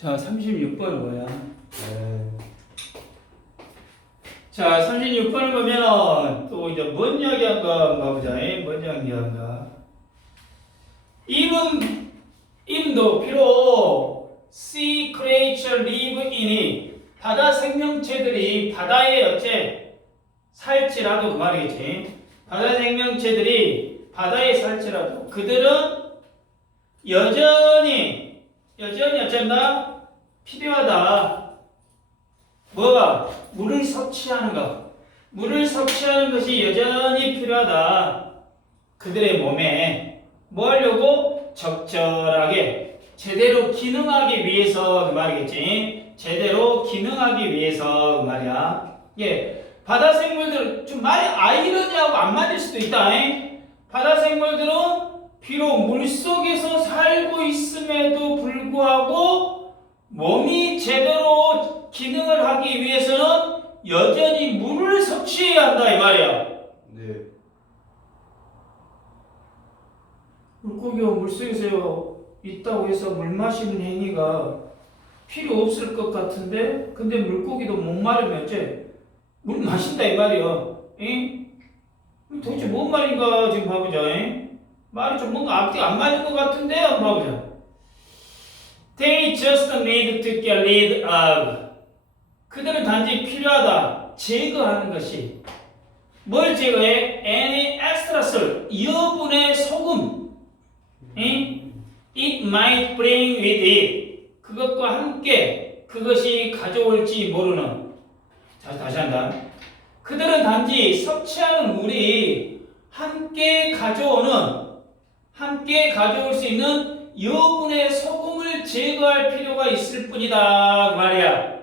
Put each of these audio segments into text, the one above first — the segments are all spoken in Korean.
자, 36번은 뭐야? 네. 자, 36번을 보면 또 이제 뭔 이야기 한가 봐보자. 뭔 이야기 한가. Even도 비록 sea creature live in it. 바다 생명체들이 바다에 어째 살지라도 그 말이겠지. 바다 생명체들이 바다에 살지라도 그들은 여전히 어쩐다? 필요하다. 뭐가? 물을 섭취하는 것. 물을 섭취하는 것이 여전히 필요하다. 그들의 몸에 뭐 하려고? 적절하게 제대로 기능하기 위해서 그 말이겠지. 제대로 기능하기 위해서 그 말이야. 예, 바다 생물들 좀 말이 아이러니하고 안 맞을 수도 있다. 바다 생물들은 비록 물속에서 살고 있음에도 불구하고 몸이 제대로 기능을 하기 위해서는 여전히 물을 섭취해야 한다 이 말이야. 네. 물고기가 물속에서 있다고 해서 물 마시는 행위가 필요 없을 것 같은데 근데 물고기도 목마르면 어째? 물 마신다 이 말이야. 도대체 뭔 말인가 지금 봐보자. 말이 좀 뭔가 앞뒤가 안 맞는 것 같은데 한번 봐보자. They just need to get rid of. 그들은 단지 필요하다. 제거하는 것이. 뭘 제거해? Any extra salt. 여분의 소금. It might bring with it. 그것과 함께 그것이 가져올지 모르는. 자, 다시 한다. 그들은 단지 섭취하는 물이 함께 가져올 수 있는 여분의 소금을 제거할 필요가 있을 뿐이다 그 말이야.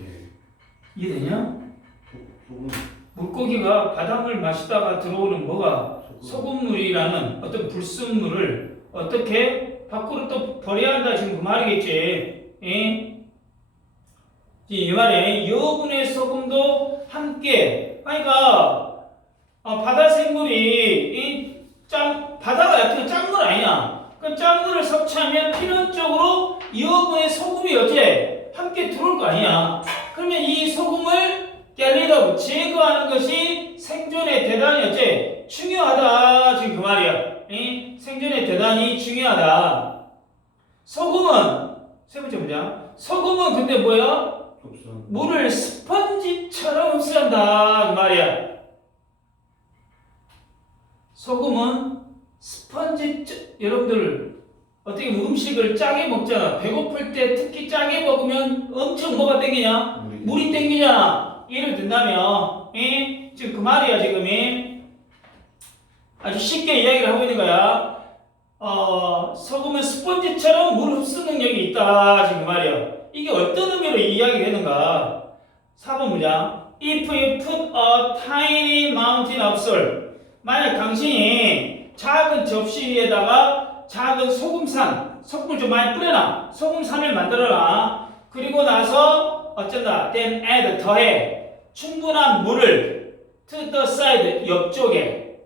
예. 이해되냐? 소금. 물고기가 바닷물 마시다가 들어오는 뭐가 소금물이라는 어떤 불순물을 어떻게 밖으로 또 버려야 한다 지금 그 말이겠지. 이 말에 여분의 소금도 함께. 그러니까 바다 생물이 바다가 얕은 짠물 아니야. 그 짠물을 섭취하면 필연적으로 여분의 소금이 어째 함께 들어올 거 아니야. 그러면 이 소금을 갤리더 제거하는 것이 생존에 대단히 어째 중요하다 지금 그 말이야. 생존에 대단히 중요하다. 소금은 세 번째 문장. 소금은 근데 뭐야? 물을 스펀지처럼 흡수한다 그 말이야. 소금은 스펀지. 여러분들 어떻게 음식을 짜게 먹잖아. 배고플 때 특히 짜게 먹으면 엄청 뭐가 땡기냐? 물이 땡기잖아. 예를 든다면 지금 그 말이야. 지금이 아주 쉽게 이야기를 하고 있는 거야. 소금은 스펀지처럼 물 흡수 능력이 있다 지금 그 말이야. 이게 어떤 의미로 이야기가 되는가? 4번 문장. If you put a tiny mountain of salt. 만약 당신이 작은 접시 위에다가 작은 소금을 좀 많이 뿌려놔. 소금산을 만들어놔. 그리고 나서 어쩐다. Then add, 더해. 충분한 물을 to the side, 옆쪽에.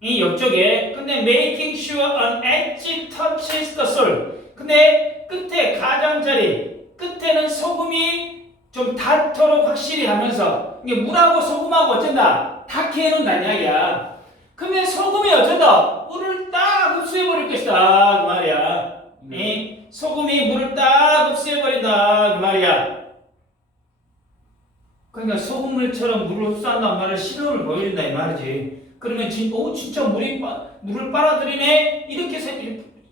이 옆쪽에. 근데 making sure an edge touches the salt. 근데 끝에 가장자리 끝에는 소금이 좀 닿도록 확실히 하면서 이게 물하고 소금하고 어쩐다 닿게 해놓는다는 이야기야. 그러면 소금이 어쩐다 물을 딱 흡수해버릴 것이다 그 말이야. 소금이 물을 딱 흡수해버린다 그 말이야. 그러니까 소금물처럼 물을 흡수한다는 말을 실험을 보여준다 이 말이지. 그러면 진짜 물을 빨아들이네 이렇게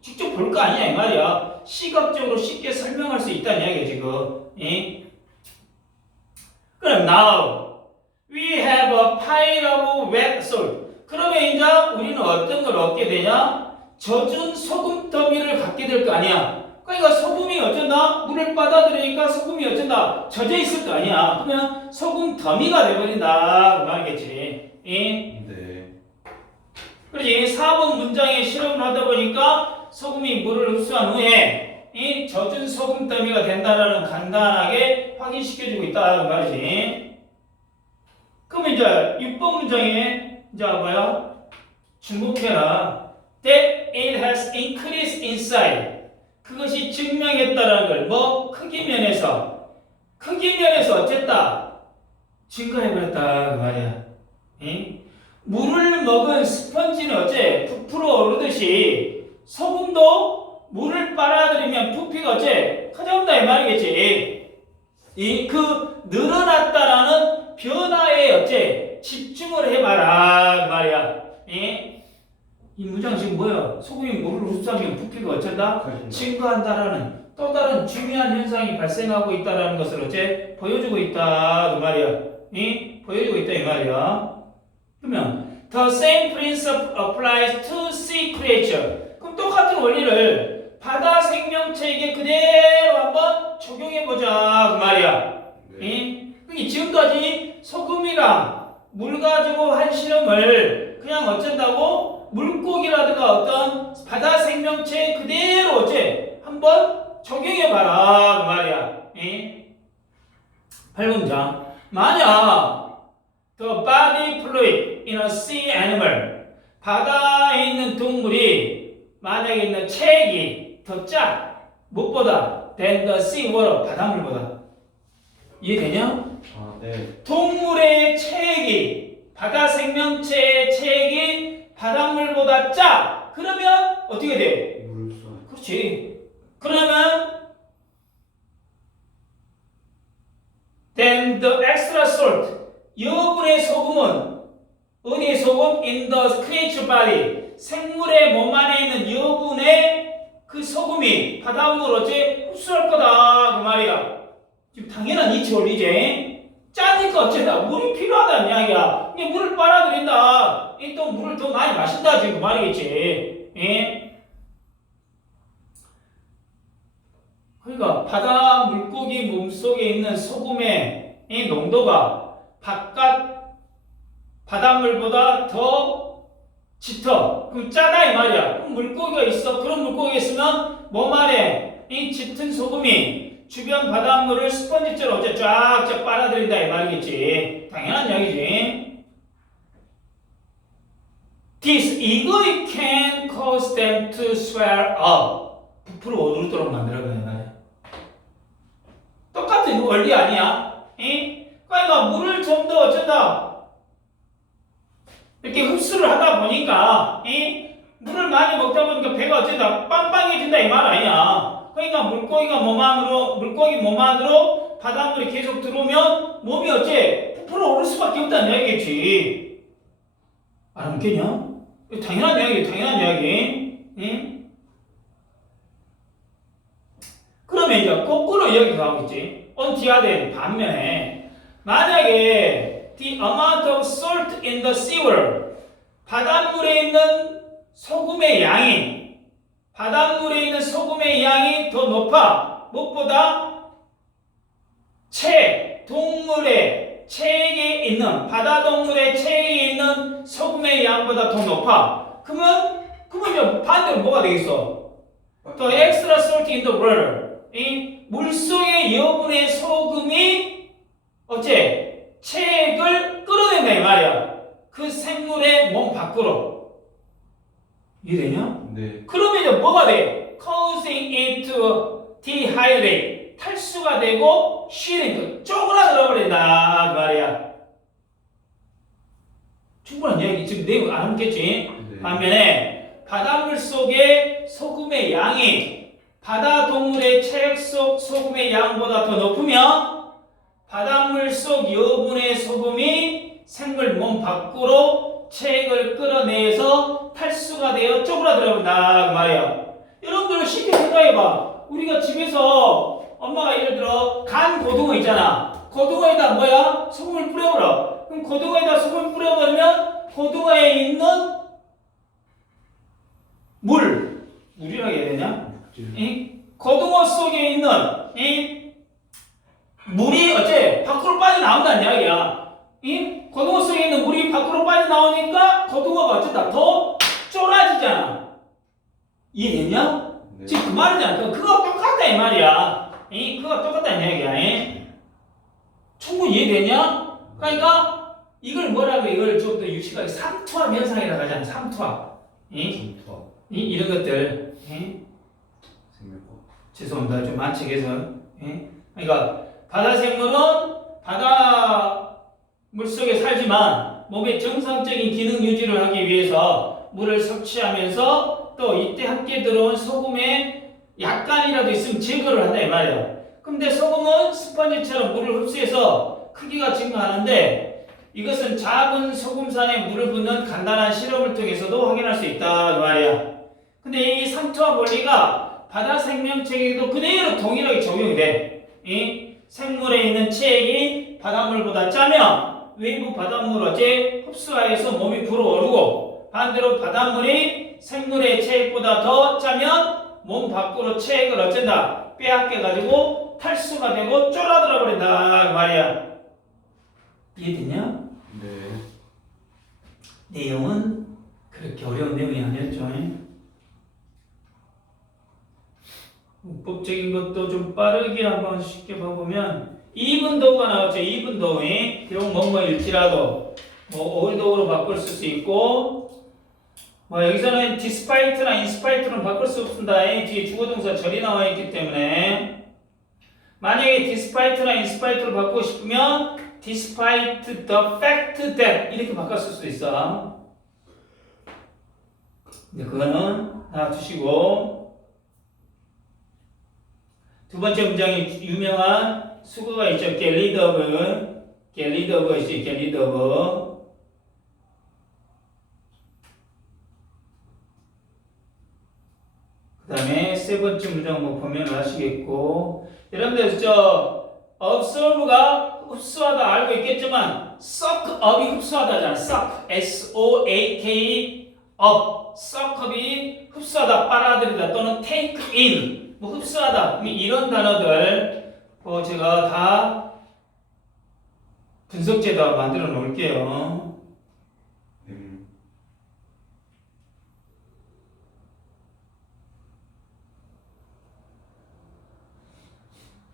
직접 볼 거 아니야 이 말이야. 시각적으로 쉽게 설명할 수 있다는 이야기야 지금. 그럼 now we have a pile of wet salt. 그러면 이제 우리는 어떤 걸 얻게 되냐? 젖은 소금 더미를 갖게 될 거 아니야. 그러니까 소금이 어쩐다? 물을 빨아들이니까 소금이 어쩐다? 젖어 있을 거 아니야. 그러면 소금 더미가 돼버린다 그 말이겠지. 네. 그렇지. 4번 문장에 실험을 하다 보니까 소금이 물을 흡수한 후에 이 젖은 소금 더미가 된다라는 간단하게 확인시켜주고 있다 그 말이지. 그럼 이제 6번 문장에 이제 뭐야? 주목해라. that it has increased in size. 그것이 증명했다라는 걸 뭐 크기 면에서 어쨌다 증가해버렸다 그 말이야. 응? 물을 먹은 스펀지는 어째 부풀어 오르듯이 소금도 물을 빨아들이면 부피가 어째 커져온다 이 말이겠지. 이 그 늘어났다라는 변화에 어째 집중을 해봐라 그 말이야. 예? 이 문장 지금 뭐야? 소금이 물을 흡수하면 부피가 어쩐다? 증가한다라는 또 다른 중요한 현상이 발생하고 있다라는 것을 어째 보여주고 있다 그 말이야. 예? 보여주고 있다 이 말이야. 그러면 the same principle applies to sea creature. 그럼 똑같은 원리를 바다 생명체에게 그대로 한번 적용해보자 그 말이야. 네. 예? 지금까지 소금이랑 물 가지고 한 실험을 그냥 어쩐다고 물고기라든가 어떤 바다 생명체 그대로 어째 한번 적용해봐라 그 말이야. 예? 8문장 만약 the body fluid in a sea animal 바다에 있는 동물이 만약에 있는 체액이 더 짜 무엇보다 than the sea water 바닷물보다 이해되냐? 아, 네. 동물의 체액이 바다 생명체의 체액이 바닷물보다 짜 그러면 어떻게 돼? 물소. 그렇지. 그러면 then the extra salt 여분의 소금은 어디의 소금? in the creature body 생물의 몸 안에 있는 여분의 그 소금이 바닷물 어째 흡수할 거다 그 말이야. 지금 당연한 이치 원리지. 짜니까 어째다 물이 필요하다는 이야기야. 이게 물을 빨아들인다. 이 또 물을 더 많이 마신다 지금 그 말이겠지. 예? 그러니까 바다 물고기 몸속에 있는 소금의 이 농도가 바깥 바닷물보다 더 짙어. 그럼 짜다 이 말이야. 그럼 물고기가 있어. 그런 물고기가 있으면 몸 안에 이 짙은 소금이 주변 바닷물을 스펀지처럼 어째 쫙쫙 빨아들인다 이 말이겠지. 당연한 이야기지. This eagerly can cause them to swell up. 부풀어 오르도록 만들어가는 말이야. 똑같은 원리 아니야? 응? 그러니까 물을 좀 더 어쩐다 이렇게 흡수를 하다 보니까 응? 물을 많이 먹다 보니까 배가 어쩐다 빵빵해진다 이 말 아니야. 그러니까 물고기 몸 안으로 바닷물이 계속 들어오면 몸이 어째 부풀어 오를 수밖에 없다는 이야기겠지. 알아먹겠냐? 당연한 이야기. 응? 그러면 이제 거꾸로 이야기가 나오겠지. on the other hand, 반면에 만약에 the amount of salt in the seawater 바닷물에 있는 소금의 양이 더 높아. 무엇보다 동물의 체액에 있는 바다 동물의 체액에 있는 소금의 양보다 더 높아. 그러면 이제 반대로 뭐가 되겠어? The extra salt in the water. 이 물속의 여분의 소금이 어째 체액을 끌어낸다 이 말이야. 그 생물의 몸 밖으로. 이해되냐? 네. 그러면 이제 뭐가 돼? Causing it to dehydrate. 탈수가 되고 shrink. 쪼그라들어 버린다 그 말이야. 충분한 이야기. 지금 내용 알아듣겠지? 네. 반면에 바닷물 속의 소금의 양이 바다 동물의 체액 속 소금의 양보다 더 높으면 바닷물 속 여분의 소금이 생물 몸 밖으로 체액을 끌어내서 탈수가 되어 쪼그라들어온다 그 말이야. 여러분들 쉽게 생각해봐. 우리가 집에서 엄마가 예를 들어 간 고등어 있잖아. 고등어에다 뭐야? 소금을 뿌려버려. 그럼 고등어에다 소금을 뿌려버리면 고등어에 있는 물이라고 해야 되냐? 고등어 속에 있는 물이 어째 밖으로 빠져나온다는 이야기야. 고등어 속에 있는 물이 밖으로 빠져나오니까 고등어가 어쨌다 더 쫄아지잖아. 이해됐냐? 네. 지금 그 말이잖아. 그거 똑같다 이 말이야. 그거 똑같다는 이야기야. 충분히 이해되냐? 그러니까 이걸 뭐라고 이걸 좀 더 유식하게 삼투압 현상이라고 하잖아. 삼투압. 전투와 이런 것들. 생명과 죄송합니다. 좀 만책해서. 그러니까 바다 생물은 바다 물속에 살지만 몸의 정상적인 기능 유지를 하기 위해서 물을 섭취하면서 또 이때 함께 들어온 소금에 약간이라도 있으면 제거를 한다 이 말이에요. 근데 소금은 스펀지처럼 물을 흡수해서 크기가 증가하는데 이것은 작은 소금산에 물을 붓는 간단한 실험을 통해서도 확인할 수 있다 이 말이야. 근데 이 상투와 원리가 바다 생명체에도 그대로 동일하게 적용이 돼. 이 생물에 있는 체액이 바닷물보다 짜면 외부 바닷물 어째 흡수하여서 몸이 불어오르고 반대로 바닷물이 생물의 체액보다 더 짜면 몸 밖으로 체액을 어쩐다 빼앗겨가지고 탈수가 되고 쫄아들어 버린다 그 말이야. 이해됐냐? 네. 내용은 그렇게 어려운 내용이 아니었죠. 문법적인 것도 좀 빠르게 한번 쉽게 봐보면 이분도가 나왔죠. 이분도에 비록 뭐뭐일지라도 뭐 올도로 바꿀 수 있고 뭐 여기서는 despite나 inspite는 바꿀 수 없습니다. 뒤에 주어동사 절이 나와 있기 때문에 만약에 despite나 inspite로 바꾸고 싶으면 despite the fact that 이렇게 바꿨을 수도 있어. 근데 그거는 놔두시고 두 번째 문장이 유명한 수거가 있죠. get rid of 있죠. get rid of. 그 다음에 세 번째 문장 뭐 보면 아시겠고 여러분들 absorbe가 흡수하다 알고 있겠지만 suck up이 흡수하다잖아. suck S-O-A-K up suck up이 흡수하다 빨아들이다 또는 take in 뭐 흡수하다 이런 단어들 제가 다 분석제도 만들어 놓을게요.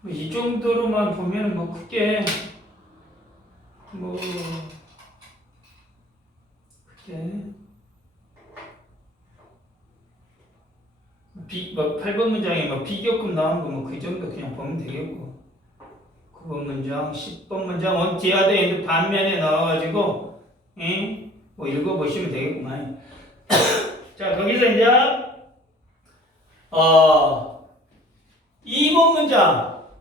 이 정도로만 보면 뭐 크게 뭐 8번 문장에 뭐 비교급 나온 거 뭐 그 정도 그냥 보면 되겠고 9번 문장, 10번 문장 제아도에 반면에 나와가지고 뭐 읽어보시면 되겠구만. 자 거기서 이제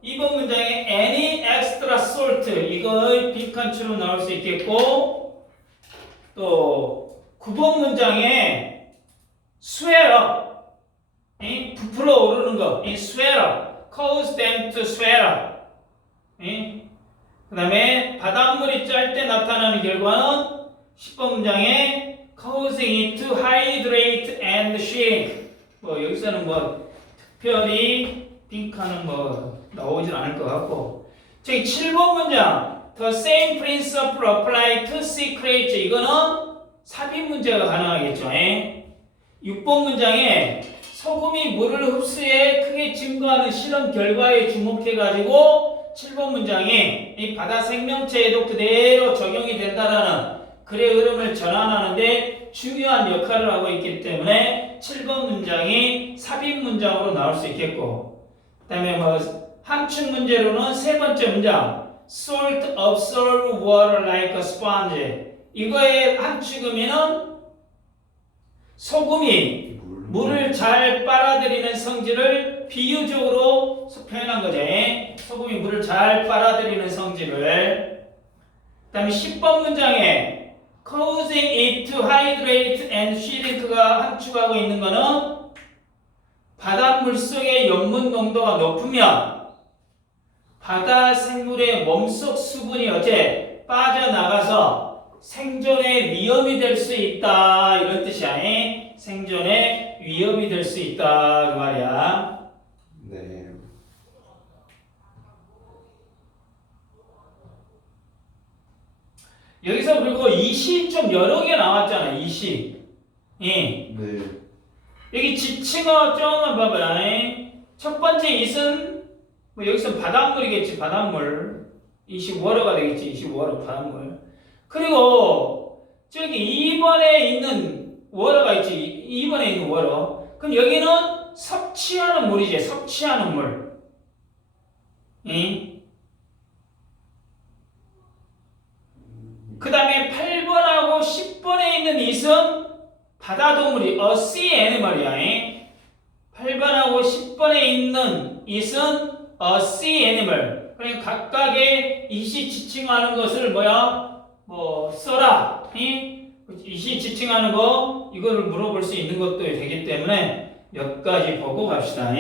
2번 문장에 any extra salt 이거 빈칸추로 나올 수 있겠고 또 9번 문장에 swear up 부풀어 오르는 거 swear up cause them to swear up 그 다음에 바닷물이 짤 때 나타나는 결과는 10번 문장에 causing it to hydrate and shrink 뭐 여기서는 뭐 특별히 빈칸은 뭐 나오진 않을 것 같고 저기 7번 문장 The same principle apply to sea creature 이거는 삽입 문제가 가능하겠죠. 6번 문장에 소금이 물을 흡수해 크게 증가하는 실험 결과에 주목해가지고 7번 문장에 이 바다 생명체에도 그대로 적용이 된다라는 글의 흐름을 전환하는데 중요한 역할을 하고 있기 때문에 7번 문장이 삽입 문장으로 나올 수 있겠고 그 다음에 뭐 함축 문제로는 세 번째 문장 Salt absorb water like a sponge 이거의 함축음에는 소금이 물을 잘 빨아들이는 성질을 비유적으로 표현한 거죠. 소금이 물을 잘 빨아들이는 성질을 그 다음에 10번 문장에 causing it to hydrate and shrink가 함축하고 있는 거는 바닷물 속의 염분 농도가 높으면 바다 생물의 몸속 수분이 어째 빠져나가서 생존에 위험이 될 수 있다 이런 뜻이야. 생존에 위험이 될 수 있다 그 말이야. 네. 여기서 그리고 이시 좀 여러 개 나왔잖아. 이시. 네. 여기 지칭어 좀만 봐봐요. 첫 번째 이은 뭐 여기서 바닷물이겠지. 바닷물. 이시 워러가 되겠지. 이시 워러 바닷물. 그리고 저기 2번에 있는 워러가 있지. 2번에 있는 워러. 그럼 여기는 섭취하는 물이지. 섭취하는 물. 그 다음에 8번하고 10번에 있는 이은 바다동물이 a sea animal이야. 8번하고 10번에 있는 이은 a sea animal. 그러니까 각각의 이시 지칭하는 것을 뭐야? 뭐 써라. 이시 지칭하는 거 이거를 물어볼 수 있는 것도 되기 때문에 몇 가지 보고 갑시다.